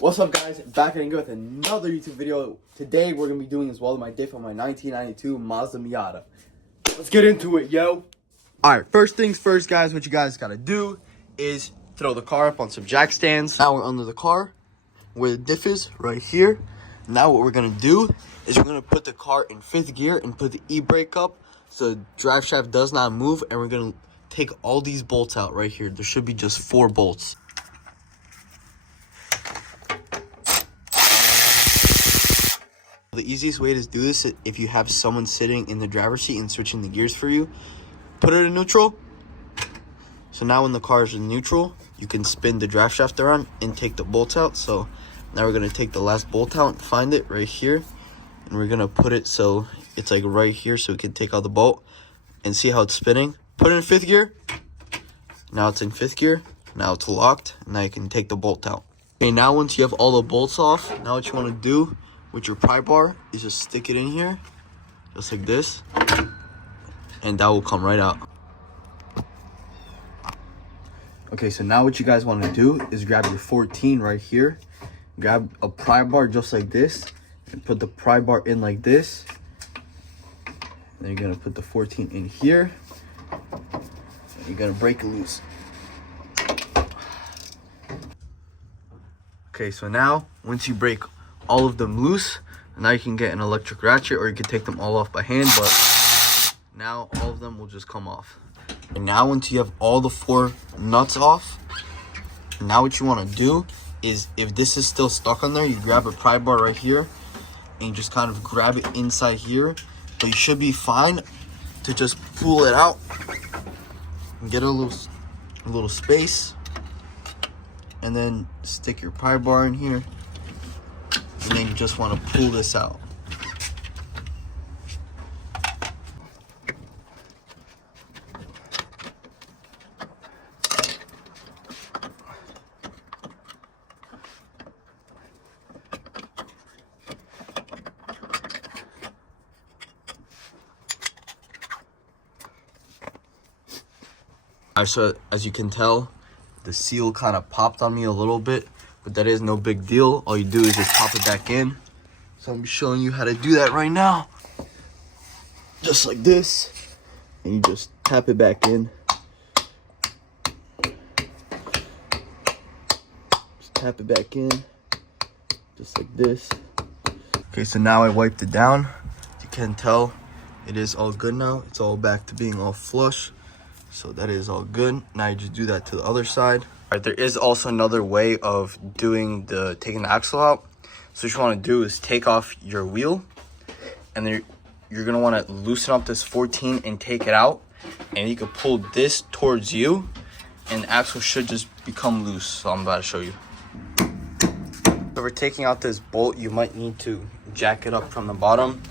What's up, guys? Back again with another YouTube video. Today we're gonna be doing as well my diff on my 1992 Mazda Miata. Let's get into it, yo. Alright, first things first, guys. What you guys gotta do is throw the car up on some jack stands. Now we're under the car where the diff is, right here. Now what we're gonna do is we're gonna put the car in 5th gear and put the e-brake up so the drive shaft does not move, and we're gonna take all these bolts out right here. There should be just 4 bolts. The easiest way to do this, if you have someone sitting in the driver's seat and switching the gears for you, put it in neutral. So now when the car is in neutral, you can spin the drive shaft around and take the bolts out. So now we're going to take the last bolt out, find it right here, and we're going to put it so it's like right here so we can take out the bolt and see how it's spinning. Put it in 5th gear. Now it's in 5th gear. Now it's locked. Now you can take the bolt out. Okay, now once you have all the bolts off, now what you want to do with your pry bar is just stick it in here, just like this, and that will come right out. Okay, so now what you guys want to do is grab your 14 right here, grab a pry bar just like this, and put the pry bar in like this. Then you're gonna put the 14 in here, and you're gonna break it loose. Okay, so now once you break all of them loose, now you can get an electric ratchet, or you can take them all off by hand, but now all of them will just come off. And now once you have all the 4 nuts off, now what you want to do is, if this is still stuck on there, you grab a pry bar right here and you just kind of grab it inside here, but you should be fine to just pull it out and get a little space, and then stick your pry bar in here. And then you just want to pull this out. Alright, so as you can tell, the seal kind of popped on me a little bit, but that is no big deal. All you do is just pop it back in. So I'm showing you how to do that right now. Just like this. And you just tap it back in. Just tap it back in. Just like this. Okay, so now I wiped it down. As you can tell, it is all good now. It's all back to being all flush. So that is all good. Now you just do that to the other side. All right, there is also another way of taking the axle out. So what you want to do is take off your wheel, and then you're going to want to loosen up this 14 and take it out. And you can pull this towards you, and the axle should just become loose. So I'm about to show you. So for taking out this bolt, you might need to jack it up from the bottom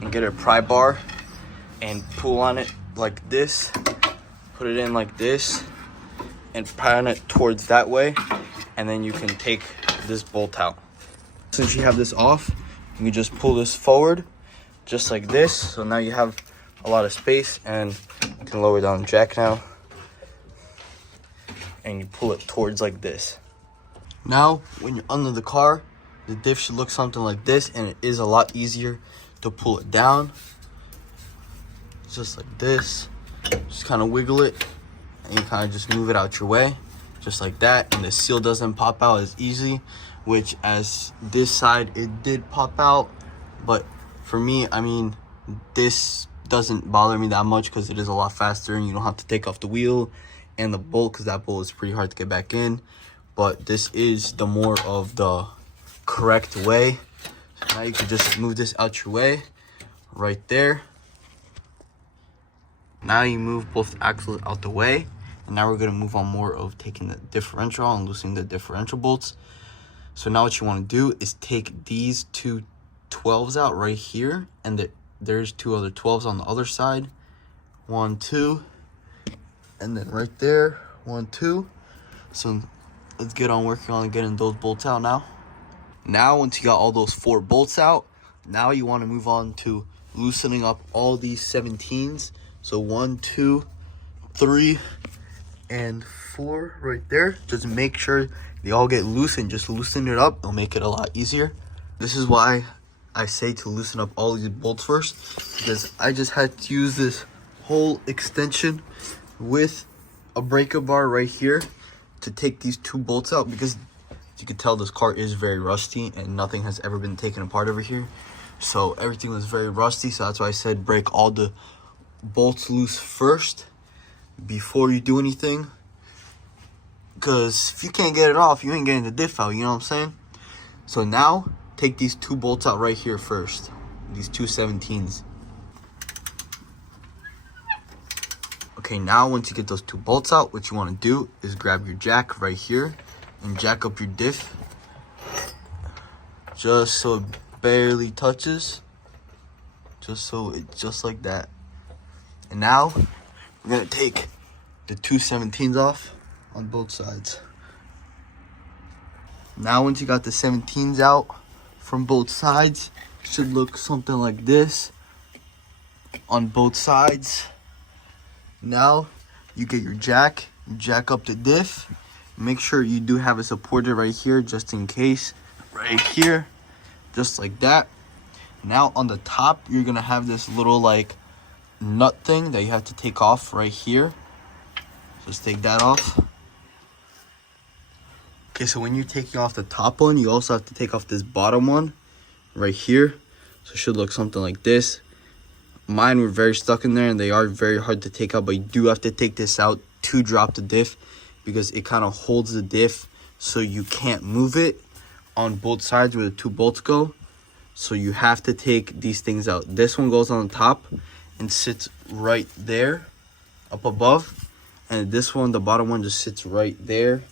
and get a pry bar and pull on it like this. Put it in like this and pan it towards that way, and then you can take this bolt out. Since you have this off, you can just pull this forward just like this. So now you have a lot of space, and you can lower down the jack now, and you pull it towards like this. Now when you're under the car, the diff should look something like this, and it is a lot easier to pull it down just like this. Just kind of wiggle it, and you kind of just move it out your way, just like that, and the seal doesn't pop out as easy, which as this side, it did pop out, but for me, I mean, this doesn't bother me that much because it is a lot faster, and you don't have to take off the wheel and the bolt, because that bolt is pretty hard to get back in. But this is the more of the correct way. So now you can just move this out your way, right there. Now you move both axles out the way, and now we're going to move on more of taking the differential and loosening the differential bolts. So now what you want to do is take these 2 12s out right here, and there's 2 other 12s on the other side. 1, 2, and then right there, 1, 2. So let's get on working on getting those bolts out now. Now once you got all those 4 bolts out, now you want to move on to loosening up all these 17s. So 1, 2, 3, and 4 right there. Just make sure they all get loose, and just loosen it up. It'll make it a lot easier. This is why I say to loosen up all these bolts first, because I just had to use this whole extension with a breaker bar right here to take these 2 bolts out, because as you can tell, this car is very rusty and nothing has ever been taken apart over here. So everything was very rusty, so that's why I said break all the bolts loose first before you do anything, because if you can't get it off, you ain't getting the diff out, you know what I'm saying? So now take these 2 bolts out right here first, these 2 17s. Okay, now once you get those 2 bolts out, what you want to do is grab your jack right here and jack up your diff just so it barely touches, just like that. And now we're gonna take the 2 17s off on both sides. Now once you got the 17s out from both sides, it should look something like this on both sides. Now you get your jack, you jack up the diff. Make sure you do have it supported right here, just in case. Right here, just like that. Now on the top, you're gonna have this little like nut thing that you have to take off right here. Just take that off. Okay, so when you're taking off the top one, you also have to take off this bottom one right here. So it should look something like this. Mine were very stuck in there and they are very hard to take out, but you do have to take this out to drop the diff, because it kind of holds the diff so you can't move it on both sides where the 2 bolts go. So you have to take these things out. This one goes on the top and sits right there up above, and this one, the bottom one, just sits right there,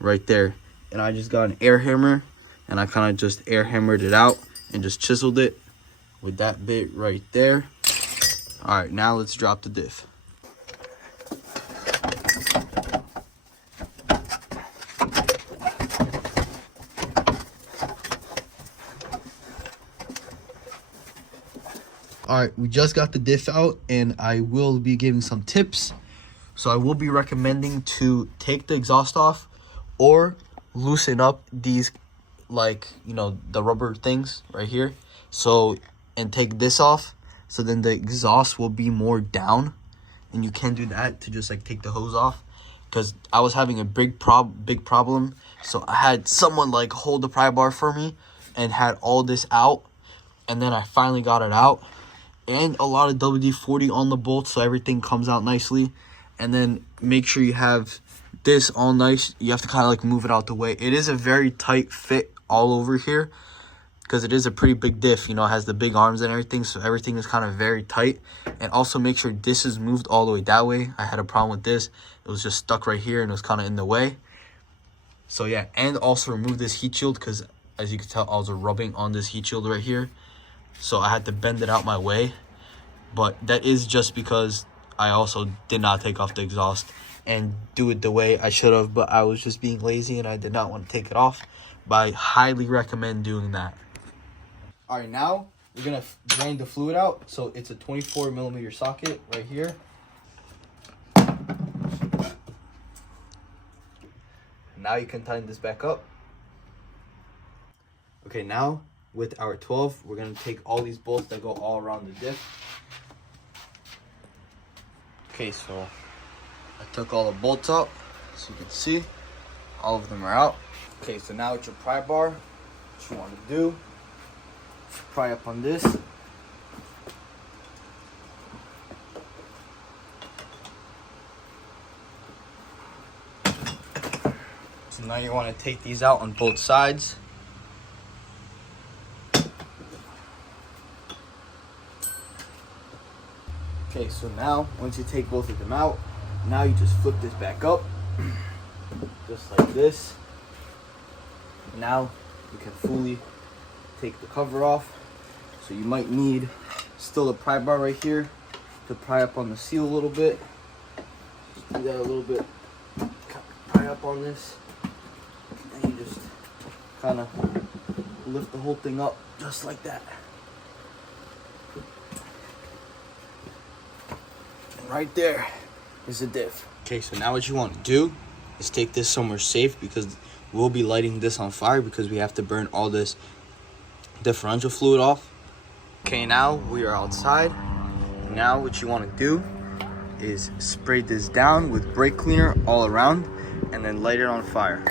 and I just got an air hammer and I kind of just air hammered it out and just chiseled it with that bit right there. All right, now let's drop the diff. All right, we just got the diff out, and I will be giving some tips. So I will be recommending to take the exhaust off or loosen up these, like, you know, the rubber things right here. So, and take this off, so then the exhaust will be more down, and you can do that to just like take the hose off, because I was having a big problem. So I had someone like hold the pry bar for me and had all this out, and then I finally got it out. And a lot of WD-40 on the bolts, so everything comes out nicely. And then make sure you have this all nice. You have to kind of like move it out the way. It is a very tight fit all over here, because it is a pretty big diff, you know, it has the big arms and everything, so everything is kind of very tight. And also make sure this is moved all the way that way. I had a problem with this. It was just stuck right here and it was kind of in the way. So yeah, and also remove this heat shield, because as you can tell, I was rubbing on this heat shield right here. So I had to bend it out my way. But that is just because I also did not take off the exhaust and do it the way I should have, but I was just being lazy and I did not want to take it off. But I highly recommend doing that. All right, now we're gonna drain the fluid out. So it's a 24mm socket right here. Now you can tighten this back up. Okay, now with our 12, we're gonna take all these bolts that go all around the diff. Okay, so I took all the bolts out, so you can see all of them are out. Okay, so now with your pry bar, what you want to do, pry up on this. So now you want to take these out on both sides. Okay, so now once you take both of them out, now you just flip this back up, just like this. Now you can fully take the cover off. So you might need still a pry bar right here to pry up on the seal a little bit. Just do that a little bit, pry up on this, and you just kind of lift the whole thing up just like that. And right there is the diff. Okay, so now what you want to do is take this somewhere safe, because we'll be lighting this on fire because we have to burn all this differential fluid off. Okay, now we are outside. Now what you want to do is spray this down with brake cleaner all around and then light it on fire.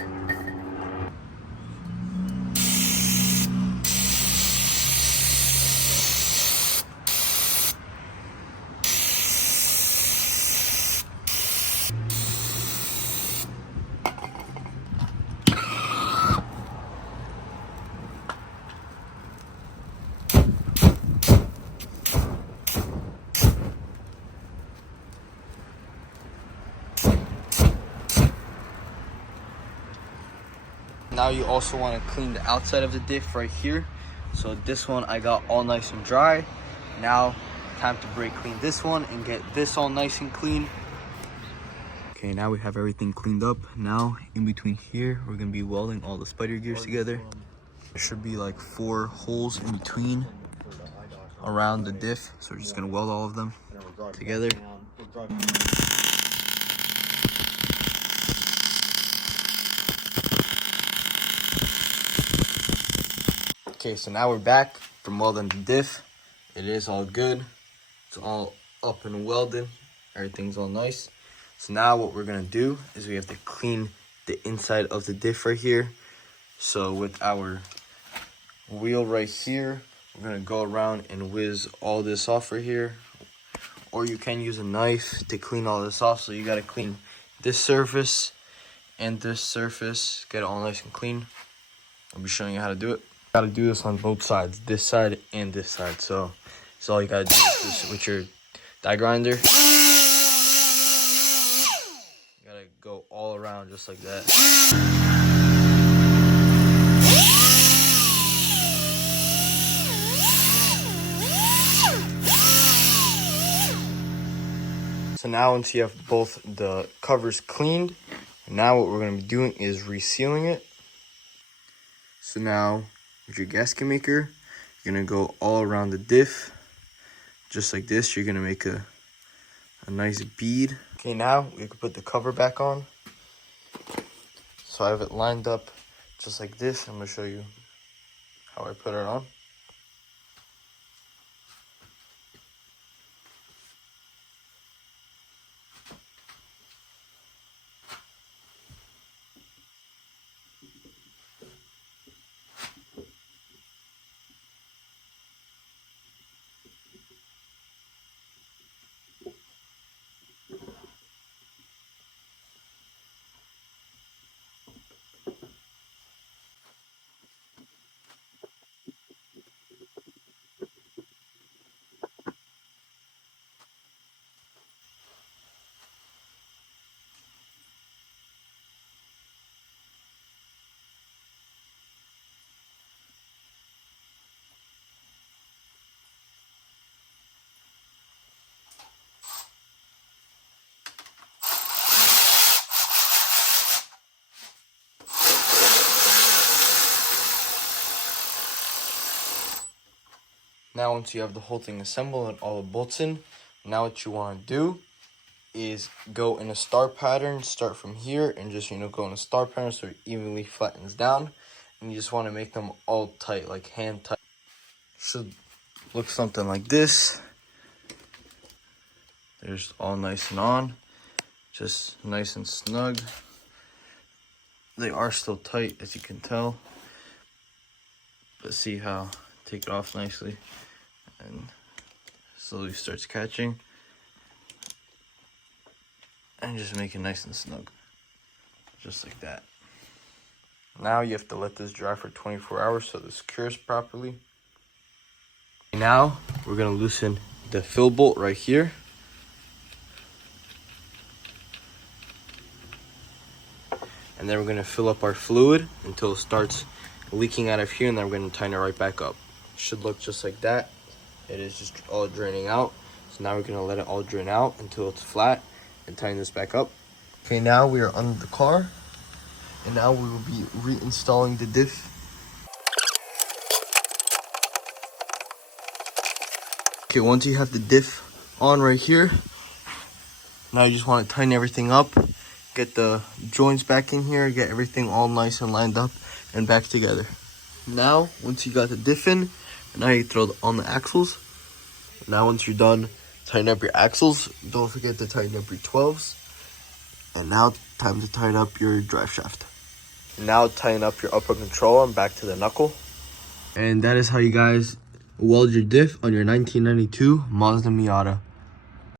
Now you also want to clean the outside of the diff right here. So this one I got all nice and dry. Now time to brake clean this one and get this all nice and clean. Okay, now we have everything cleaned up. Now in between here, we're gonna be welding all the spider gears together. There should be like 4 holes in between around the diff. So we're just gonna weld all of them together. Okay, so now we're back from welding the diff. It is all good. It's all up and welded. Everything's all nice. So now what we're gonna do is we have to clean the inside of the diff right here. So with our wheel right here, we're gonna go around and whiz all this off right here. Or you can use a knife to clean all this off. So you gotta clean this surface and this surface, get it all nice and clean. I'll be showing you how to do it. You gotta do this on both sides, this side and this side. So all you gotta do is just with your die grinder, you gotta go all around just like that. So now once you have both the covers cleaned, now what we're gonna be doing is resealing it. So now with your gasket maker, you're gonna go all around the diff, just like this. You're gonna make a nice bead. Okay, now we can put the cover back on. So I have it lined up just like this. I'm gonna show you how I put it on. Now once you have the whole thing assembled and all the bolts in, now what you want to do is go in a star pattern. Start from here and just, go in a star pattern so it evenly flattens down. And you just want to make them all tight, like hand tight. Should look something like this. There's all nice and on, just nice and snug. They are still tight, as you can tell, but see how take it off nicely and slowly starts catching, and just make it nice and snug, just like that. Now you have to let this dry for 24 hours so this cures properly. Now we're gonna loosen the fill bolt right here. And then we're gonna fill up our fluid until it starts leaking out of here, and then we're gonna tighten it right back up. Should look just like that. It is just all draining out. So now we're gonna let it all drain out until it's flat and tighten this back up. Okay, now we are under the car, and now we will be reinstalling the diff. Okay, once you have the diff on right here, now you just want to tighten everything up, get the joints back in here, get everything all nice and lined up and back together. Now, once you got the diff in, now you throw on the axles. Now once you're done, tighten up your axles. Don't forget to tighten up your 12s. And now time to tighten up your drive shaft. Now tighten up your upper control arm back to the knuckle. And that is how you guys weld your diff on your 1992 Mazda Miata.